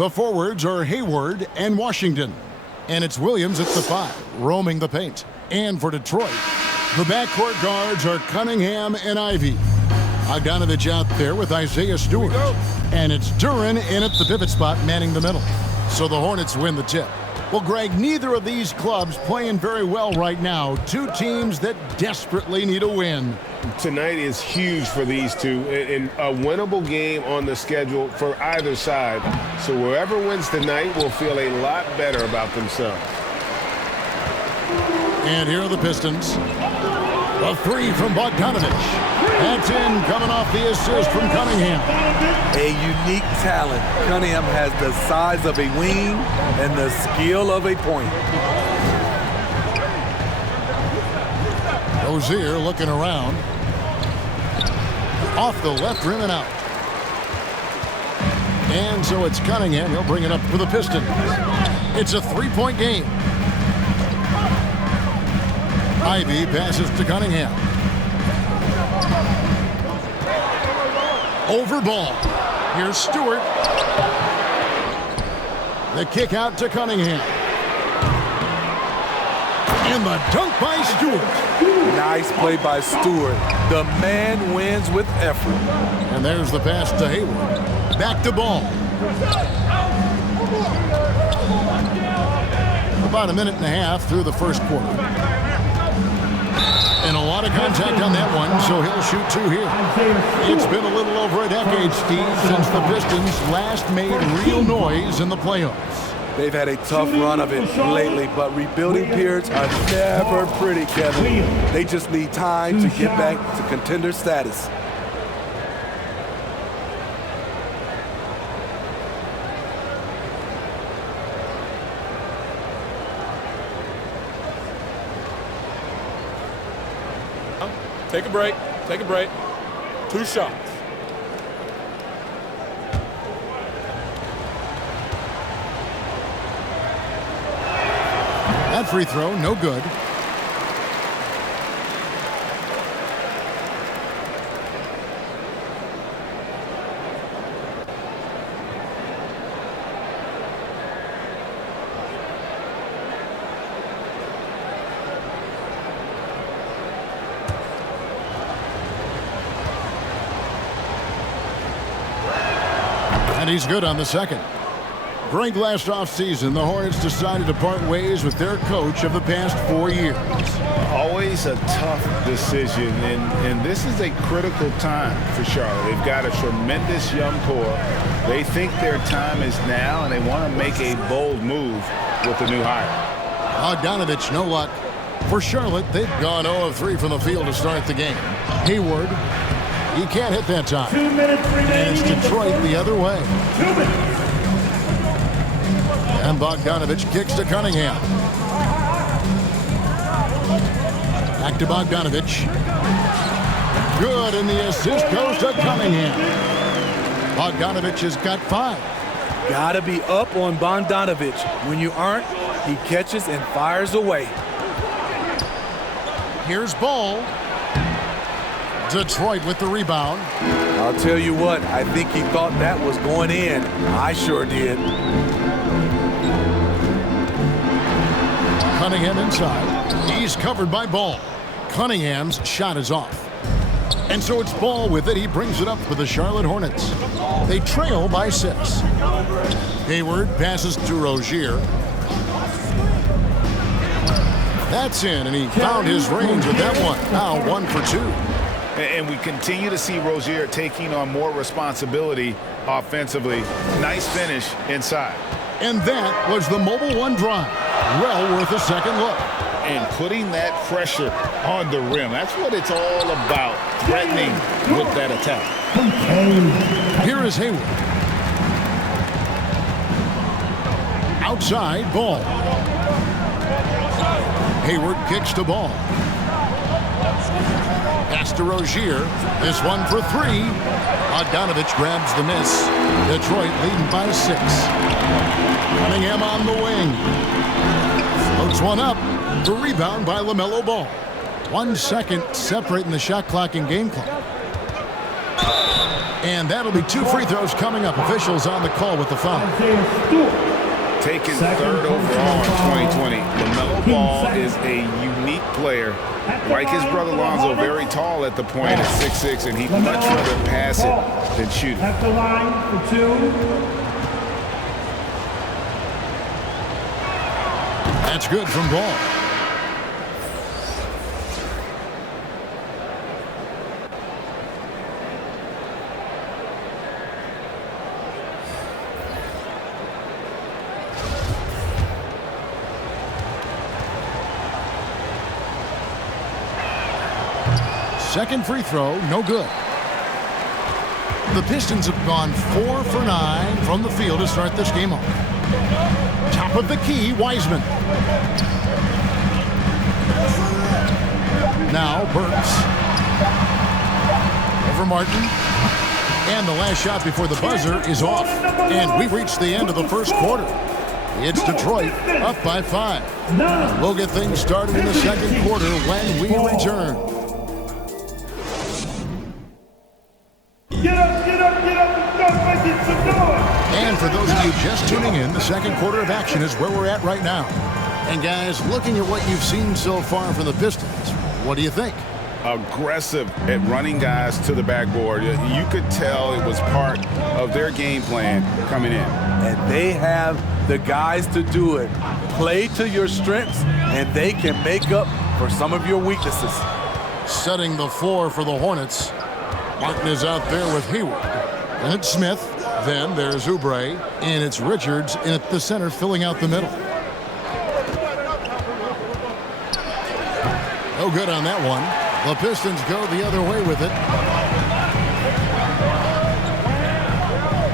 The forwards are Hayward and Washington. And it's Williams at the 5, roaming the paint. And for Detroit, the backcourt guards are Cunningham and Ivey. Bogdanovich out there with Isaiah Stewart. And it's Duren in at the pivot spot, manning the middle. So the Hornets win the tip. Well, Greg, neither of these clubs playing very well right now. Two teams that desperately need a win. Tonight is huge for these two, and a winnable game on the schedule for either side. So whoever wins tonight will feel a lot better about themselves. And here are the Pistons. A 3 from Bogdanovich. That's in, coming off the assist from Cunningham. A unique talent. Cunningham has the size of a wing and the skill of a point. Rozier looking around. Off the left rim and out. And so it's Cunningham. He'll bring it up for the Pistons. It's a 3-point game. Ivey passes to Cunningham. Over ball. Here's Stewart. The kick out to Cunningham. And the dunk by Stewart. Nice play by Stewart. The man wins with effort. And there's the pass to Hayward. Back to Ball. About a minute and a half through the first quarter. And a lot of contact on that one, so he'll shoot 2 here. It's been a little over a decade, Steve, since the Pistons last made real noise in the playoffs. They've had a tough run of it lately, but rebuilding periods are never pretty, Kevin. They just need time to get back to contender status. Take a break. Take a break. 2 shots. That free throw, no good. And he's good on the second. Greg, last offseason, the Hornets decided to part ways with their coach of the past 4 years. Always a tough decision, and this is a critical time for Charlotte. They've got a tremendous young core. They think their time is now, and they want to make a bold move with the new hire. Bogdanovich, no luck. For Charlotte, they've gone 0 of 3 from the field to start the game. Hayward, he can't hit that time. 2 minutes remaining. And it's Detroit the other way. 2 minutes. And Bogdanovich kicks to Cunningham. Back to Bogdanovich. Good, and the assist goes to Cunningham. Bogdanovich has got 5. Gotta be up on Bogdanovich. When you aren't, he catches and fires away. Here's Ball. Detroit with the rebound. I'll tell you what, I think he thought that was going in. I sure did. Cunningham inside. He's covered by Ball. Cunningham's shot is off. And so it's Ball with it. He brings it up for the Charlotte Hornets. They trail by 6. Hayward passes to Rozier. That's in, and he found his range with that one. Now 1 for 2. And we continue to see Rozier taking on more responsibility offensively. Nice finish inside. And that was the Mobile One drive. Well worth a second look. And putting that pressure on the rim. That's what it's all about, threatening with that attack. Here is Hayward. Outside, Ball. Hayward kicks to Ball. Pass to Rozier. This one for 3. Bogdanovich grabs the miss. Detroit leading by 6. Cunningham on the wing. Floats one up. The rebound by LaMelo Ball. 1 second separating the shot clock and game clock. And And that'll be 2 free throws coming up. Officials on the call with the foul. Taken third overall in 2020. LaMelo Ball is a unique player. Like his brother Lonzo, very tall at the point at 6'6", and he'd much rather pass it than shoot it. At the line for 2. That's good from Ball. Second free throw, no good. The Pistons have gone 4 for 9 from the field to start this game off. Top of the key, Wiseman. Now Burks. Over Martin. And the last shot before the buzzer is off. And we reached the end of the first quarter. It's Detroit up by 5. We'll get things started in the second quarter when we return. Get up, get up, get up, and start making some noise. And for those of you just tuning in, the second quarter of action is where we're at right now. And guys, looking at what you've seen so far from the Pistons, what do you think? Aggressive at running guys to the backboard. You could tell it was part of their game plan coming in. And they have the guys to do it. Play to your strengths, and they can make up for some of your weaknesses. Setting the floor for the Hornets. Martin is out there with Hayward. And it's Smith. Then there's Oubre. And it's Richards at the center filling out the middle. No good on that one. The Pistons go the other way with it.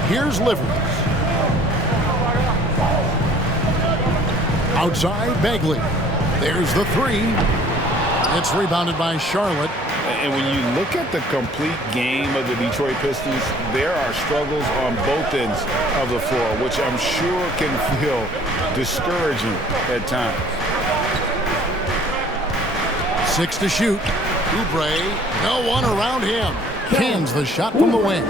Here's Livers. Outside, Bagley. There's the 3. It's rebounded by Charlotte. And when you look at the complete game of the Detroit Pistons, there are struggles on both ends of the floor, which I'm sure can feel discouraging at times. 6 to shoot. Oubre, no one around him. Cans the shot from the wing.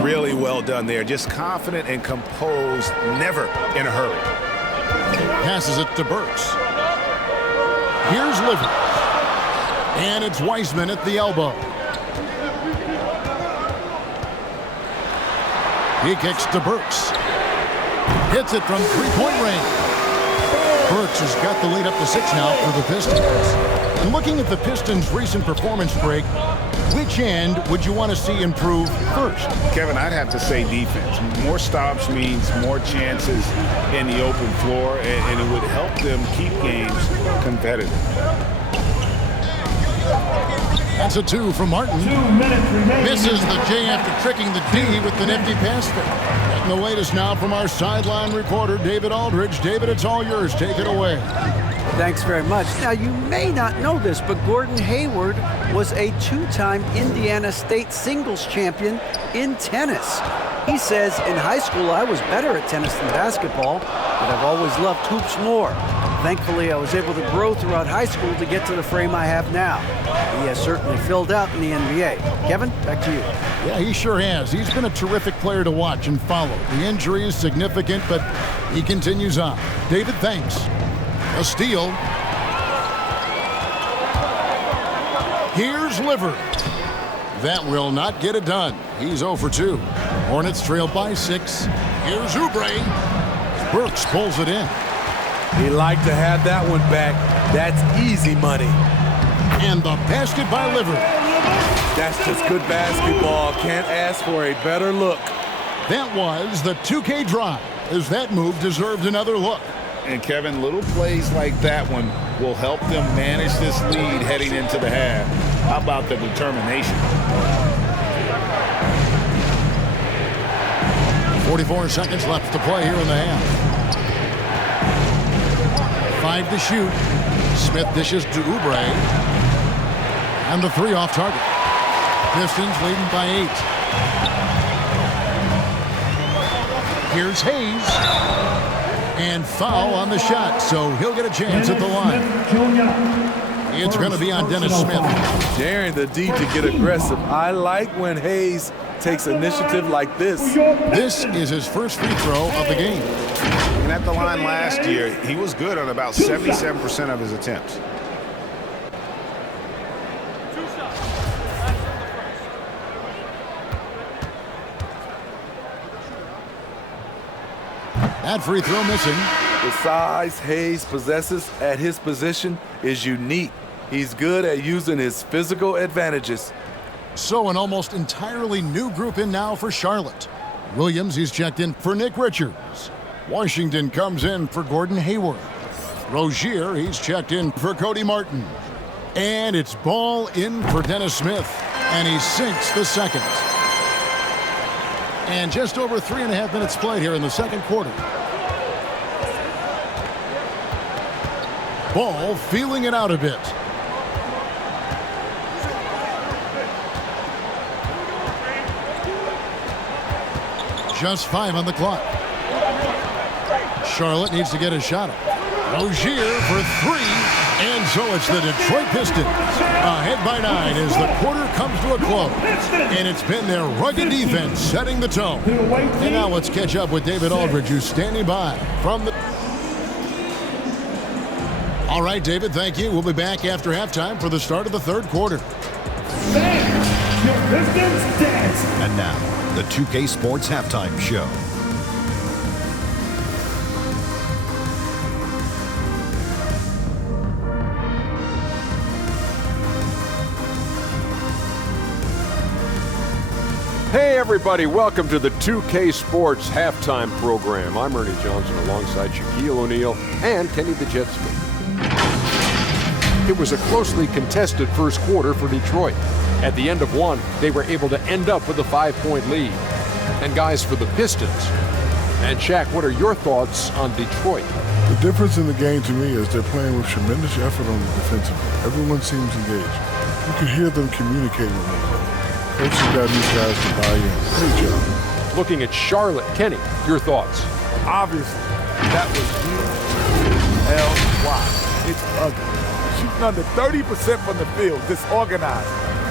Really well done there. Just confident and composed, never in a hurry. Passes it to Burks. Here's Livers. And it's Wiseman at the elbow. He kicks to Burks. Hits it from three-point range. Burks has got the lead up to 6 now for the Pistons. And looking at the Pistons' recent performance break, which end would you want to see improve first? Kevin, I'd have to say defense. More stops means more chances in the open floor, and it would help them keep games competitive. That's a 2 from Martin. 2 minutes remaining. Misses the J after tricking the D with an empty pass fake. Getting the latest now from our sideline reporter, David Aldridge. David, it's all yours. Take it away. Thanks very much. Now, you may not know this, but Gordon Hayward was a 2-time Indiana State singles champion in tennis. He says, in high school, I was better at tennis than basketball, but I've always loved hoops more. Thankfully, I was able to grow throughout high school to get to the frame I have now. He has certainly filled out in the NBA. Kevin, back to you. Yeah, he sure has. He's been a terrific player to watch and follow. The injury is significant, but he continues on. David, thanks. A steal. Here's Livers. That will not get it done. He's 0 for 2. Hornets trail by 6. Here's Oubre. Burks pulls it in. He'd like to have that one back. That's easy money. And the basket by Livers. That's just good basketball. Can't ask for a better look. That was the 2K drive, as that move deserved another look. And Kevin, little plays like that one will help them manage this lead heading into the half. How about the determination? 44 seconds left to play here in the half. 5 to shoot. Smith dishes to Oubre. And the 3 off target. Pistons leading by 8. Here's Hayes. And foul on the shot, so he'll get a chance at the line. It's going to be on Dennis Smith. Daring the D to get aggressive. I like when Hayes takes initiative like this. This is his first free throw of the game. And at the line last year, he was good on about 77% of his attempts. That free throw missing. The size Hayes possesses at his position is unique. He's good at using his physical advantages. So an almost entirely new group in now for Charlotte. Williams, he's checked in for Nick Richards. Washington comes in for Gordon Hayward. Rozier, he's checked in for Cody Martin. And it's ball in for Dennis Smith. And he sinks the second. And just over 3.5 minutes played here in the second quarter. Ball feeling it out a bit. Just 5 on the clock. Charlotte needs to get a shot up. Rozier for 3. And so it's the Detroit Pistons ahead by 9 as the quarter comes to a close. And it's been their rugged defense setting the tone. And now let's catch up with David Aldridge, who's standing by from the... All right, David, thank you. We'll be back after halftime for the start of the third quarter. And now, the 2K Sports Halftime Show. Hey everybody, welcome to the 2K Sports Halftime Program. I'm Ernie Johnson alongside Shaquille O'Neal and Kenny the Jet Smith. It was a closely contested first quarter for Detroit. At the end of one, they were able to end up with a 5-point lead. And guys, for the Pistons, and Shaq, what are your thoughts on Detroit? The difference in the game to me is they're playing with tremendous effort on the defensive end. Everyone seems engaged. You can hear them communicating with one another. Coach has got these guys to buy in. Great job. Looking at Charlotte, Kenny, your thoughts? Obviously, that was U-L-Y. It's ugly. Shooting under 30% from the field, disorganized,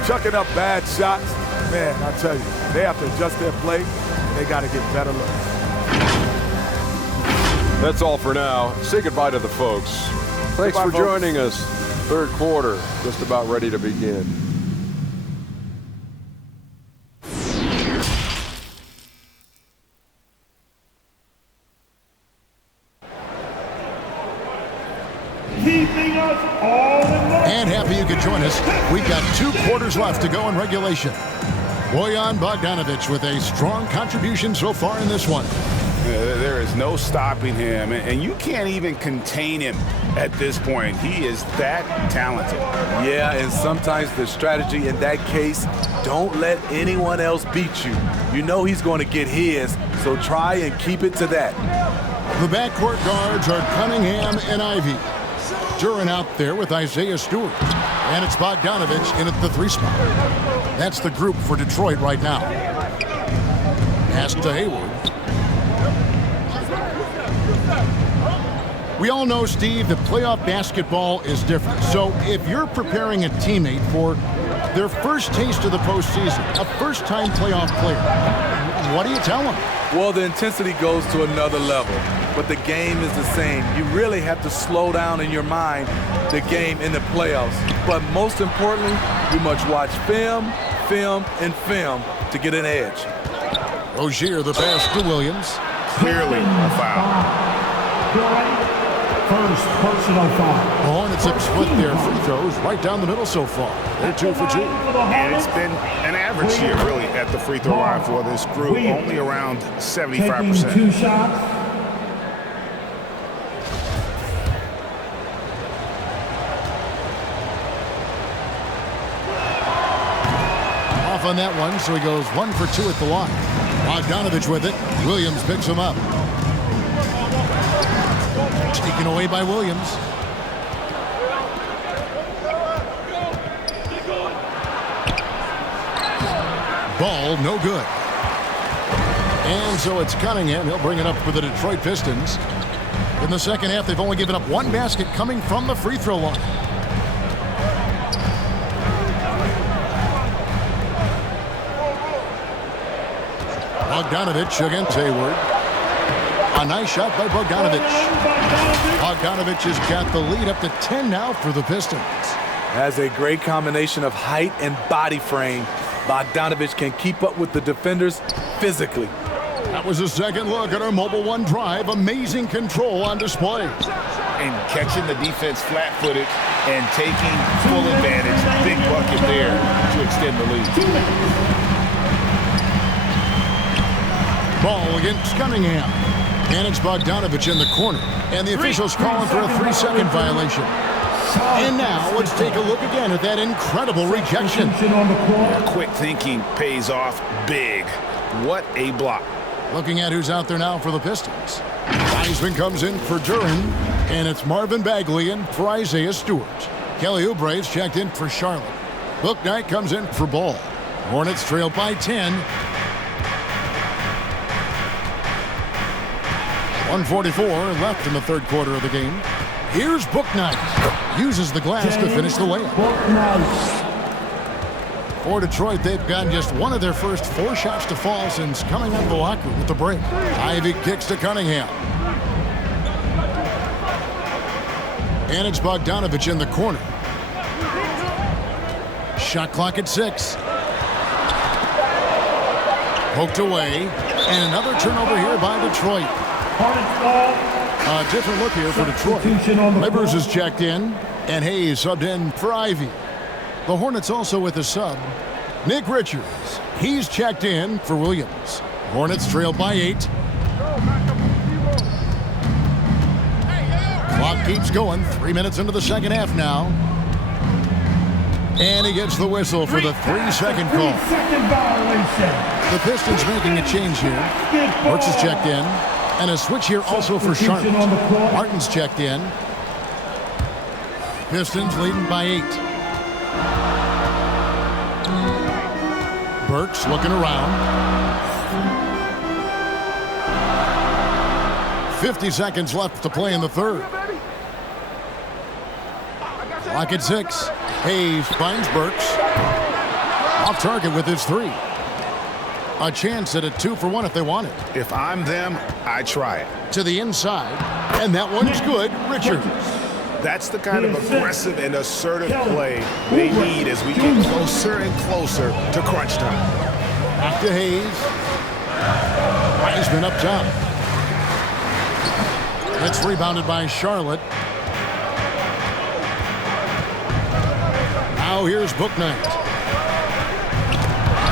chucking up bad shots. Man, I tell you, they have to adjust their play. They got to get better looks. That's all for now. Say goodbye to the folks. Thanks for joining us. Third quarter, just about ready to begin. And happy you could join us. We've got 2 quarters left to go in regulation. Bojan Bogdanovic with a strong contribution so far in this one. There is no stopping him, and you can't even contain him at this point. He is that talented. Yeah, and sometimes the strategy in that case, don't let anyone else beat you. You know he's going to get his, so try and keep it to that. The backcourt guards are Cunningham and Ivy. Duran out there with Isaiah Stewart. And it's Bogdanovic in at the 3 spot. That's the group for Detroit right now. Pass to Hayward. We all know, Steve, that playoff basketball is different. So if you're preparing a teammate for their first taste of the postseason, a first-time playoff player, what do you tell them? Well, the intensity goes to another level, but the game is the same. You really have to slow down in your mind the game in the playoffs. But most importantly, you must watch film, and film to get an edge. Rozier, the pass to Williams. Clearly a foul. First personal foul. The Hornets have split their free throws right down the middle so far. They're 2 for 2. And it's been an average here, really, at the free throw line for this group, only around 75%. 2 shots. Off on that one, so he goes 1 for 2 at the line. Bogdanovic with it. Williams picks him up. Taken away by Williams. Ball, no good. And so it's Cunningham. He'll bring it up for the Detroit Pistons. In the second half, they've only given up 1 basket coming from the free throw line. Bogdanovich against Hayward. A nice shot by Bogdanovich. Bogdanovich has got the lead up to 10 now for the Pistons. Has a great combination of height and body frame. Bogdanovich can keep up with the defenders physically. That was a second look at our Mobile One drive. Amazing control on display. And catching the defense flat-footed and taking full advantage. Big bucket there to extend the lead. Ball against Cunningham. And it's Bogdanovich in the corner. And the officials calling for a 3-second violation. And now let's take a look again at that incredible rejection. Quick thinking pays off big. What a block. Looking at who's out there now for the Pistons. Wiseman comes in for Duran, and it's Marvin Bagley in for Isaiah Stewart. Kelly Oubre's checked in for Charlotte. Bouknight comes in for Ball. Hornets trail by 10. 1:44 left in the third quarter of the game. Here's Bouknight. Uses the glass to finish the layup. For Detroit, they've gotten just one of their first 4 shots to fall since coming out of the locker with the break. Ivy kicks to Cunningham. And it's Bogdanovich in the corner. Shot clock at 6. Poked away. And another turnover here by Detroit. A different look here for Detroit. Livers is checked in. And Hayes subbed in for Ivy. The Hornets also with a sub. Nick Richards. He's checked in for Williams. Hornets trail by 8. Clock keeps going. 3 minutes into the second half now. And he gets the whistle for the 3-second call. The Pistons making a change here. Burks is checked in. And a switch here also for Charlotte. Martin's checked in. Pistons leading by 8. Burks looking around. 50 seconds left to play in the third. Clock at 6. Hayes finds Burks. Off target with his 3. A chance at a 2-for-1 if they want it. If I'm them, I try it. To the inside. And that one's good. Richards. That's the kind of aggressive and assertive play they need as we get closer and closer to crunch time. Back to Hayes. Wiseman up top. It's rebounded by Charlotte. Now here's Bouknight.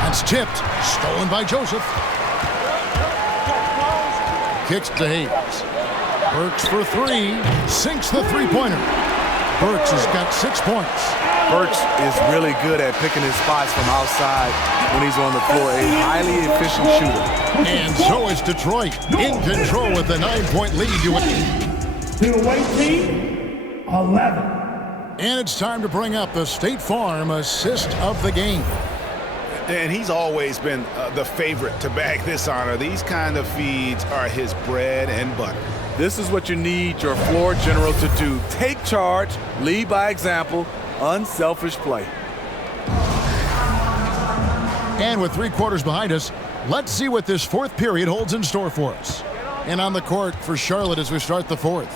That's tipped. Stolen by Joseph. Kicks to Hayes. Burks for 3. Sinks the three-pointer. Burks has got 6 points. Burks is really good at picking his spots from outside when he's on the floor. A highly efficient shooter. And so is Detroit in control with a 9-point lead. To the white team, 11. And it's time to bring up the State Farm assist of the game. And he's always been the favorite to bag this honor. These kind of feeds are his bread and butter. This is what you need your floor general to do. Take charge, lead by example, unselfish play. And with 3 quarters behind us, let's see what this fourth period holds in store for us. And on the court for Charlotte as we start the fourth.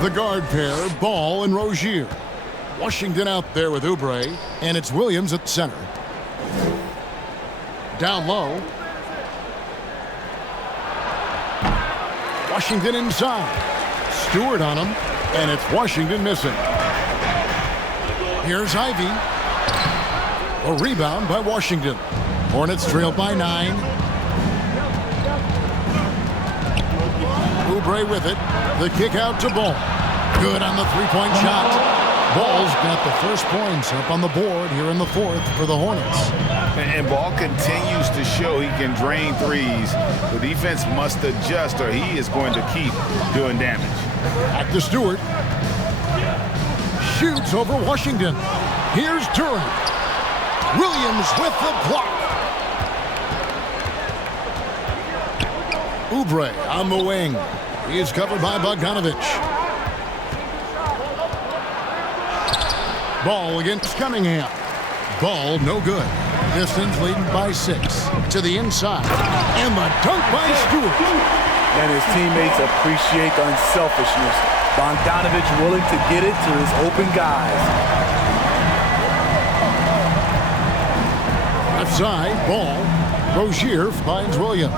The guard pair, Ball and Rozier. Washington out there with Oubre, and it's Williams at center. Down low. Washington inside. Stewart on him, and it's Washington missing. Here's Ivy. A rebound by Washington. Hornets trail by 9. Oubre with it. The kick out to Ball. Good on the three-point shot. Ball's got the first points up on the board here in the fourth for the Hornets. And Ball continues to show he can drain threes. The defense must adjust or he is going to keep doing damage. Back to Stewart. Shoots over Washington. Here's Duran. Williams with the block. Oubre on the wing. He is covered by Bogdanovich. Ball against Cunningham. Ball no good. Pistons leading by 6. To the inside. And the dunk by Stewart. And his teammates appreciate the unselfishness. Bogdanovich willing to get it to his open guys. Left side, Ball. Rozier finds Williams.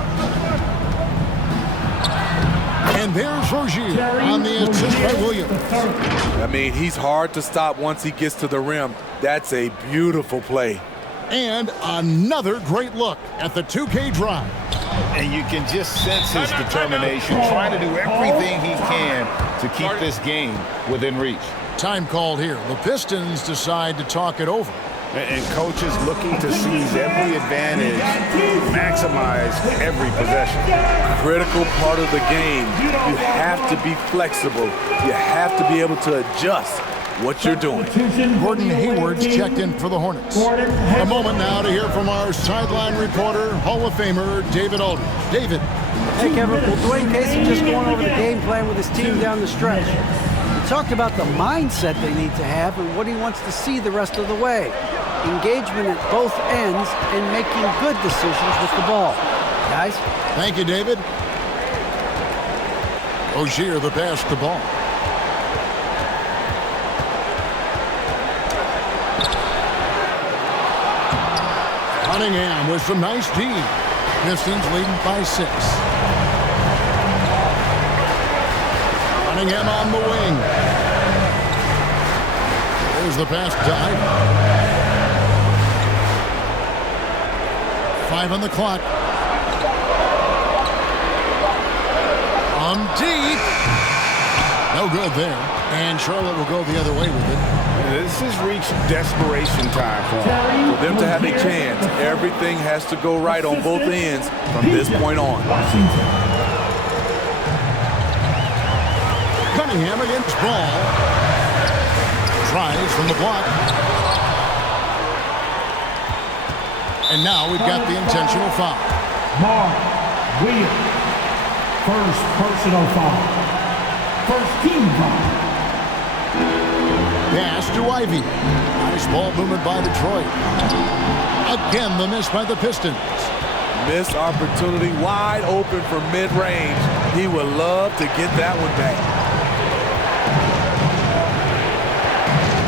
And there's Rozier on the assist by Williams. I mean, he's hard to stop once he gets to the rim. That's a beautiful play. And another great look at the 2K drive. And you can just sense his determination, trying to do everything he can to keep this game within reach. Time called here. The Pistons decide to talk it over. And coaches looking to seize every advantage, maximize every possession. Critical part of the game. You have to be flexible. You have to be able to adjust what you're doing. Gordon Hayward's checked in for the Hornets. A moment now to hear from our sideline reporter, Hall of Famer David Aldridge. David. Hey, Kevin. Well, Dwayne Casey just going over the game plan with his team down the stretch. He talked about the mindset they need to have and what he wants to see the rest of the way. Engagement at both ends and making good decisions with the ball. Guys? Thank you, David. Rozier the pass to Ball. Cunningham with some nice D. Pistons leading by 6. Cunningham on the wing. There's the pass dive. 5 on the clock. Deep. No good there. And Charlotte will go the other way with it. This has reached desperation time for them. For them to have a chance, everything has to go right on both ends from this point on. Cunningham against Ball. Tries from the block. And now we've got the intentional foul. Mark Williams. First personal foul. First team foul. Pass to Ivy. Nice ball movement by Detroit. Again, the miss by the Pistons. Missed opportunity, wide open for mid-range. He would love to get that one back.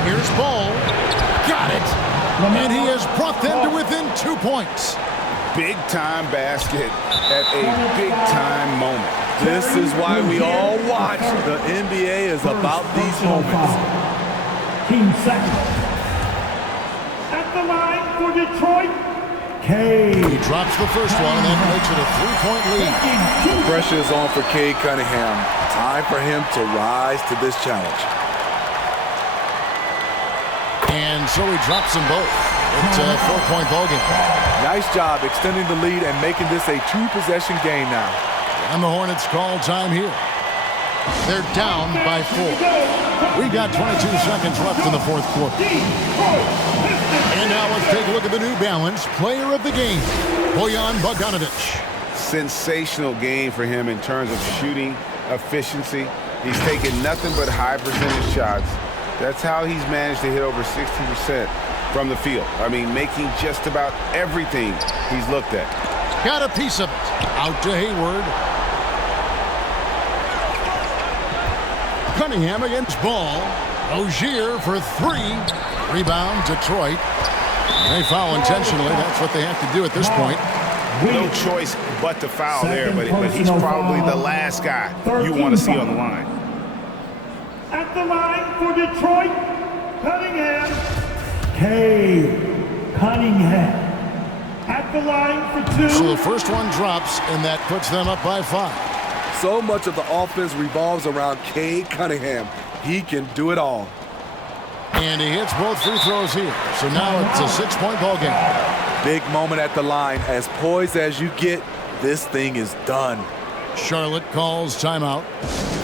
Here's Ball. Got it. And he has brought them to within 2 points. Big-time basket at a big-time moment. This is why we all watch. The NBA is about these moments. Team second. At the line for Detroit, Cade. He drops the first one, and that makes it a 3-point lead. Pressure is on for Cade Cunningham. Time for him to rise to this challenge. And so he drops them both. It's a 4-point ball game. Nice job extending the lead and making this a 2-possession game now. And the Hornets call time here. They're down by 4. We got 22 seconds left in the fourth quarter. And now let's take a look at the New Balance player of the game, Bojan Bogdanovich. Sensational game for him in terms of shooting efficiency. He's taken nothing but high percentage shots. That's how he's managed to hit over 60% from the field. I mean, making just about everything he's looked at. Got a piece of it. Out to Hayward. Cunningham against Ball. Rozier for 3. Rebound, Detroit. They foul intentionally. That's what they have to do at this point. No choice but to foul there, but he's probably the last guy you want to see on the line. At the line for Detroit, Cunningham. Cade Cunningham. At the line for 2. So the first one drops, and that puts them up by 5. So much of the offense revolves around Cade Cunningham. He can do it all. And he hits both free throws here. So now it's a 6-point ball game. Big moment at the line. As poised as you get, this thing is done. Charlotte calls timeout.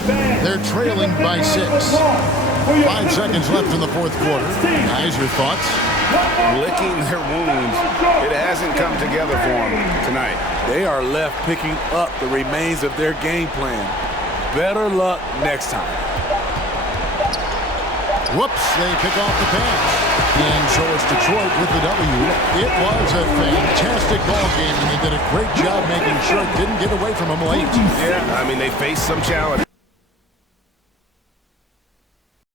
They're trailing by 6. 5 seconds left in the fourth quarter. Guys, your thoughts? Licking their wounds. It hasn't come together for them tonight. They are left picking up the remains of their game plan. Better luck next time. Whoops, they pick off the pass. And so it's Detroit with the W. It was a fantastic ball game, and they did a great job making sure it didn't get away from them late. Yeah, I mean, they faced some challenge.